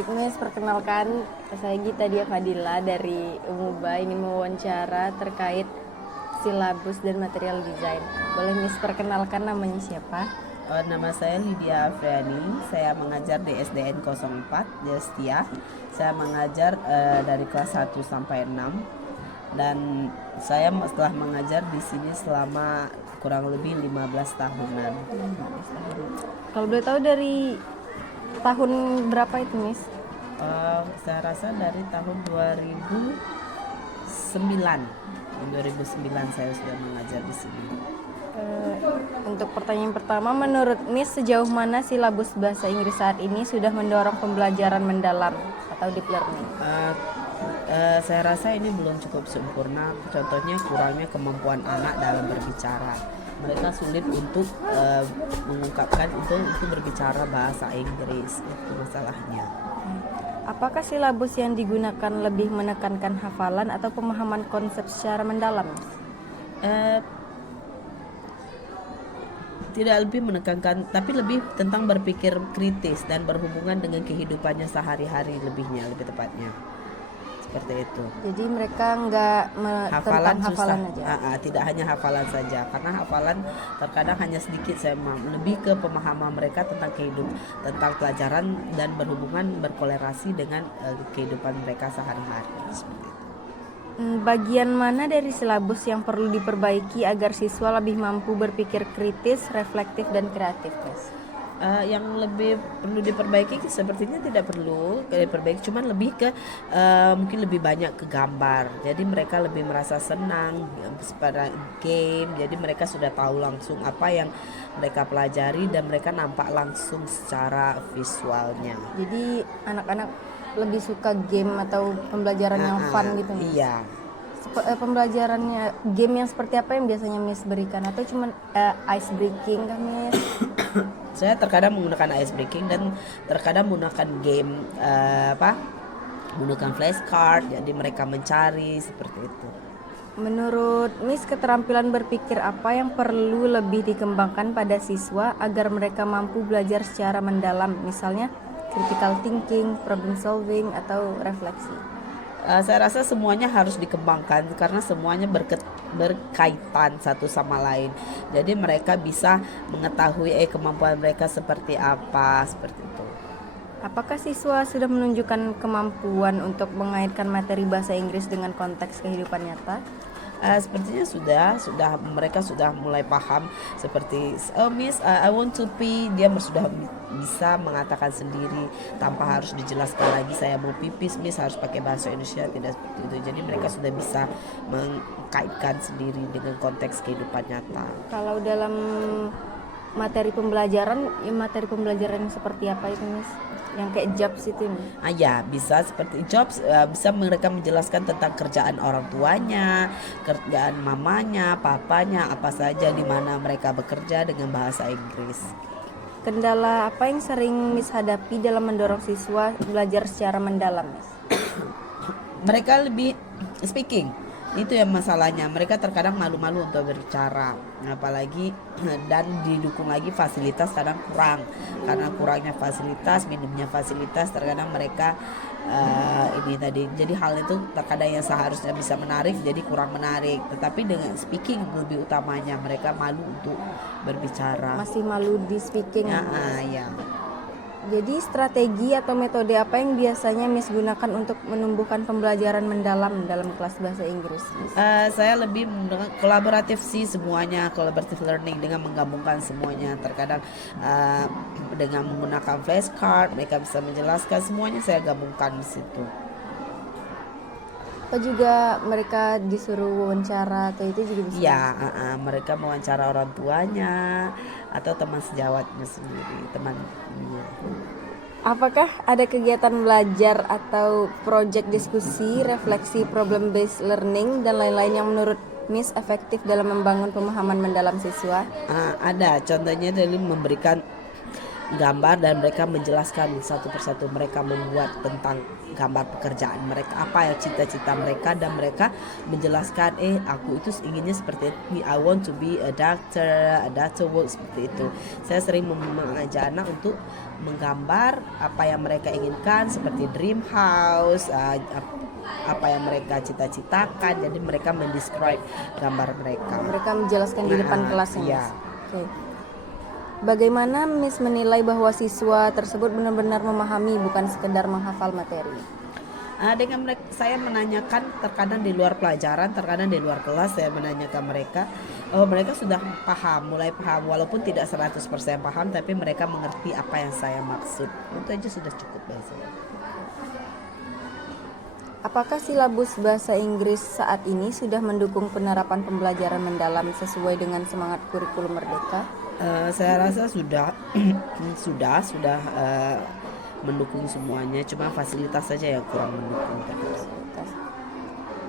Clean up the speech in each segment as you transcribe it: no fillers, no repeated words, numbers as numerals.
Baik Miss, perkenalkan saya Gita Dia Fadila dari Umuba, ingin mewawancara terkait silabus dan material desain. Boleh Miss perkenalkan namanya siapa? Nama saya Lydia Afriani, saya mengajar di SDN 04 Destia. Saya mengajar dari kelas 1 sampai 6 dan saya setelah mengajar di sini selama kurang lebih 15 tahunan. Kalau boleh tahu dari tahun berapa itu Miss? Saya rasa dari tahun 2009. 2009 saya sudah mengajar di sini. Untuk pertanyaan pertama, menurut Miss sejauh mana silabus bahasa Inggris saat ini sudah mendorong pembelajaran mendalam atau deep learning? Saya rasa ini belum cukup sempurna. Contohnya kurangnya kemampuan anak dalam berbicara. Mereka sulit untuk mengungkapkan untuk berbicara bahasa Inggris. Itu masalahnya. Apakah silabus yang digunakan lebih menekankan hafalan atau pemahaman konsep secara mendalam? Tidak lebih menekankan, tapi lebih tentang berpikir kritis dan berhubungan dengan kehidupannya sehari-hari, lebih tepatnya seperti itu. Jadi mereka nggak Hafalan tentang susah, hafalan aja. tidak hanya hafalan saja, karena hafalan terkadang hanya sedikit. Saya lebih ke pemahaman mereka tentang tentang pelajaran dan berkolerasi dengan kehidupan mereka sehari-hari. Seperti itu. Bagian mana dari silabus yang perlu diperbaiki agar siswa lebih mampu berpikir kritis, reflektif, dan kreatif, Mas? Yang lebih perlu diperbaiki sepertinya tidak perlu diperbaiki, cuman lebih ke mungkin lebih banyak ke gambar. Jadi mereka lebih merasa senang pada game. Jadi mereka sudah tahu langsung apa yang mereka pelajari dan mereka nampak langsung secara visualnya. Jadi anak-anak lebih suka game atau pembelajaran yang fun gitu, Mas? Iya. Pembelajarannya game yang seperti apa yang biasanya Miss berikan, atau cuma ice breaking kan Miss? Saya terkadang menggunakan ice breaking dan terkadang menggunakan game menggunakan flashcard, jadi mereka mencari seperti itu. Menurut Miss, keterampilan berpikir apa yang perlu lebih dikembangkan pada siswa agar mereka mampu belajar secara mendalam, misalnya critical thinking, problem solving, atau refleksi? Saya rasa semuanya harus dikembangkan karena semuanya berkaitan satu sama lain. Jadi mereka bisa mengetahui kemampuan mereka seperti apa, seperti itu. Apakah siswa sudah menunjukkan kemampuan untuk mengaitkan materi bahasa Inggris dengan konteks kehidupan nyata? Sepertinya sudah mereka sudah mulai paham seperti Miss, I want to pee. Dia sudah bisa mengatakan sendiri tanpa harus dijelaskan lagi, saya mau pipis Miss, harus pakai bahasa Indonesia, tidak seperti itu. Jadi mereka sudah bisa mengkaitkan sendiri dengan konteks kehidupan nyata. Kalau dalam materi pembelajaran yang seperti apa itu Miss? Yang kayak jobs itu nih? Ya, bisa seperti jobs, bisa mereka menjelaskan tentang kerjaan orang tuanya, kerjaan mamanya, papanya, apa saja di mana mereka bekerja dengan bahasa Inggris. Kendala apa yang sering Miss hadapi dalam mendorong siswa belajar secara mendalam, Miss? Mereka lebih speaking. Itu yang masalahnya, mereka terkadang malu-malu untuk berbicara, apalagi dan didukung lagi fasilitas kadang kurang. Karena kurangnya fasilitas, minimnya fasilitas, terkadang mereka jadi hal itu terkadang yang seharusnya bisa menarik jadi kurang menarik. Tetapi dengan speaking lebih utamanya, mereka malu untuk berbicara. Masih malu di speaking? Ya. Jadi strategi atau metode apa yang biasanya Miss gunakan untuk menumbuhkan pembelajaran mendalam dalam kelas bahasa Inggris? Saya lebih kolaboratif sih, semuanya collaborative learning dengan menggabungkan semuanya. Terkadang dengan menggunakan flashcard mereka bisa menjelaskan semuanya, saya gabungkan di situ. Apa juga mereka disuruh wawancara atau itu juga bisa? Iya, mereka mewawancara orang tuanya atau teman sejawatnya sendiri, temannya. Apakah ada kegiatan belajar atau proyek diskusi, refleksi, problem based learning dan lain-lain yang menurut Miss efektif dalam membangun pemahaman mendalam siswa? Ada, contohnya dari memberikan gambar dan mereka menjelaskan satu persatu. Mereka membuat tentang gambar pekerjaan mereka, apa ya cita-cita mereka, dan mereka menjelaskan aku itu inginnya seperti ini, I want to be a doctor work seperti itu. Saya sering mengajak anak untuk menggambar apa yang mereka inginkan seperti dream house, apa yang mereka cita-citakan. Jadi mereka mendescribe gambar mereka. Mereka menjelaskan di depan kelasnya. Iya. Oke. Bagaimana Miss menilai bahwa siswa tersebut benar-benar memahami bukan sekedar menghafal materi? Dengan saya menanyakan terkadang di luar pelajaran, terkadang di luar kelas, saya menanyakan mereka, mereka sudah mulai paham, walaupun tidak 100% paham, tapi mereka mengerti apa yang saya maksud. Itu aja sudah cukup biasanya. Apakah silabus bahasa Inggris saat ini sudah mendukung penerapan pembelajaran mendalam sesuai dengan semangat kurikulum Merdeka? Saya rasa sudah sudah mendukung semuanya, cuma fasilitas saja yang kurang mendukung.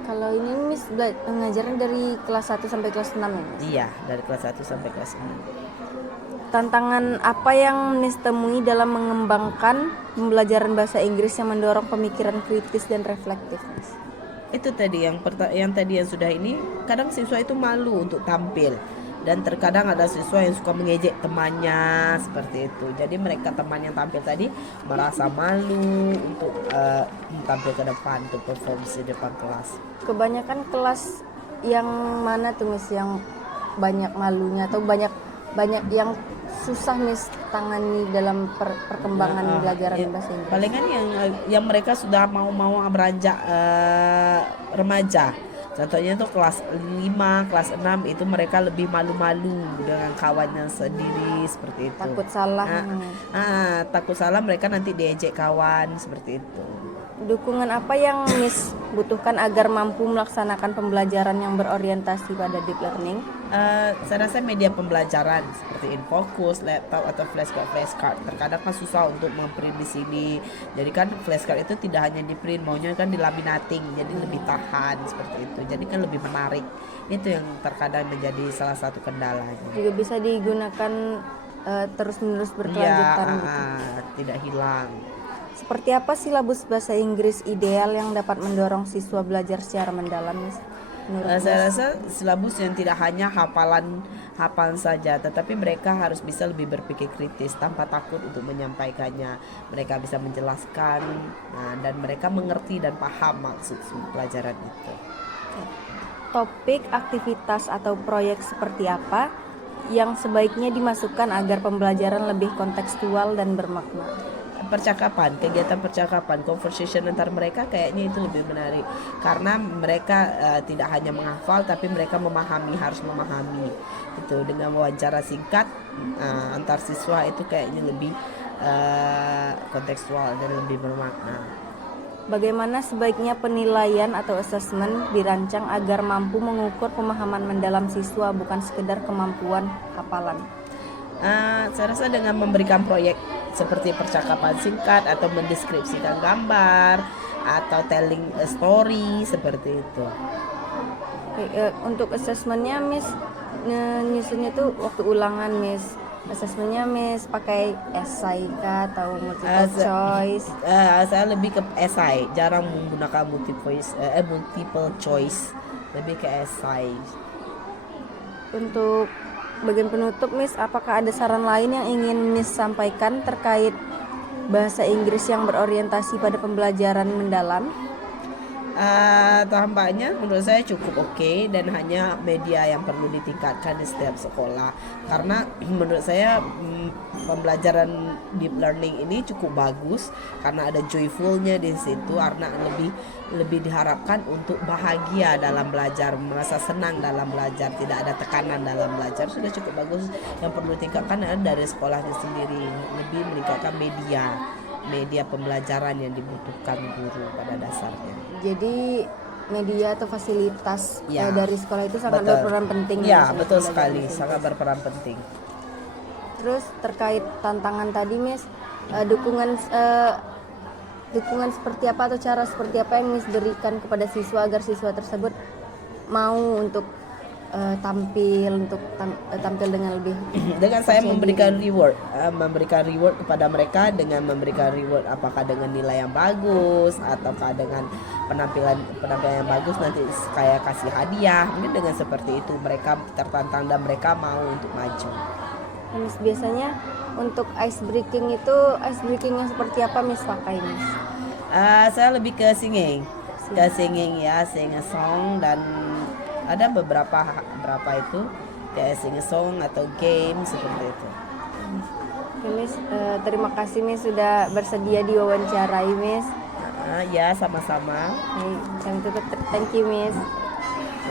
Kalau ini Miss pengajaran dari kelas 1 sampai kelas 6 ya Miss? Iya, dari kelas 1 sampai kelas 6. Tantangan apa yang Miss temui dalam mengembangkan pembelajaran bahasa Inggris yang mendorong pemikiran kritis dan reflektif Miss? Itu tadi yang sudah ini, kadang siswa itu malu untuk tampil. Dan terkadang ada siswa yang suka mengejek temannya seperti itu. Jadi mereka teman yang tampil tadi merasa malu untuk tampil ke depan, untuk perform di depan kelas. Kebanyakan kelas yang mana tuh Miss yang banyak malunya atau banyak yang susah Miss tangani dalam perkembangan belajaran bahasa Inggris? Palingan yang mereka sudah mau beranjak remaja. Contohnya itu kelas 5, kelas 6 itu mereka lebih malu-malu dengan kawannya sendiri seperti itu. Takut salah. Takut salah, mereka nanti diejek kawan seperti itu. Dukungan apa yang Miss butuhkan agar mampu melaksanakan pembelajaran yang berorientasi pada deep learning? Saya rasa media pembelajaran seperti Infocus, laptop atau flashcard. Terkadang kan susah untuk memprint di sini. Jadi kan flashcard itu tidak hanya di print, maunya kan dilaminating, jadi lebih tahan seperti itu. Jadi kan lebih menarik. Itu yang terkadang menjadi salah satu kendalanya. Juga bisa digunakan terus-menerus berkelanjutan. Tidak hilang. Seperti apa silabus bahasa Inggris ideal yang dapat mendorong siswa belajar secara mendalam? Saya rasa silabus yang tidak hanya hafalan saja, tetapi mereka harus bisa lebih berpikir kritis tanpa takut untuk menyampaikannya. Mereka bisa menjelaskan, dan mereka mengerti dan paham maksud pelajaran itu. Topik, aktivitas atau proyek seperti apa yang sebaiknya dimasukkan agar pembelajaran lebih kontekstual dan bermakna? Kegiatan percakapan, conversation antar mereka kayaknya itu lebih menarik karena mereka tidak hanya menghafal tapi mereka harus memahami itu. Dengan wawancara singkat antar siswa itu kayaknya lebih kontekstual dan lebih bermakna. Bagaimana sebaiknya penilaian atau assessment dirancang agar mampu mengukur pemahaman mendalam siswa bukan sekedar kemampuan hafalan? Saya rasa dengan memberikan proyek seperti percakapan singkat atau mendeskripsikan gambar atau telling a story seperti itu. Untuk assessmentnya Miss nyusunnya tuh waktu ulangan Miss. Assessmentnya Miss pakai esai kah atau multiple choice? Saya lebih ke esai, jarang menggunakan multiple choice, lebih ke esai. Untuk bagian penutup Miss, apakah ada saran lain yang ingin Miss sampaikan terkait bahasa Inggris yang berorientasi pada pembelajaran mendalam? Tampaknya menurut saya cukup oke, dan hanya media yang perlu ditingkatkan di setiap sekolah karena menurut saya pembelajaran deep learning ini cukup bagus karena ada joyfulnya di situ, karena lebih diharapkan untuk bahagia dalam belajar, merasa senang dalam belajar, tidak ada tekanan dalam belajar. Sudah cukup bagus. Yang perlu ditingkatkan adalah dari sekolahnya sendiri, lebih meningkatkan media pembelajaran yang dibutuhkan guru pada dasarnya. Jadi media atau fasilitas dari sekolah itu sangat berperan penting. Ya, betul sekali, sangat berperan penting. Terus terkait tantangan tadi Miss, dukungan seperti apa atau cara seperti apa yang Miss berikan kepada siswa agar siswa tersebut mau untuk tampil dengan lebih dengan saya percaya memberikan diri. reward kepada mereka dengan memberikan reward apakah dengan nilai yang bagus ataukah dengan penampilan yang bagus, nanti kayak kasih hadiah, mungkin dengan seperti itu mereka tertantang dan mereka mau untuk maju. Miss, biasanya untuk ice breaking yang seperti apa Miss pakai Miss? Saya lebih ke singing ya, sing a song, dan ada beberapa itu kayak sing a song atau game seperti itu. Oke, Miss, terima kasih Miss sudah bersedia diwawancarai Miss. Ya, sama-sama. Oke, kami tutup. Thank you Miss.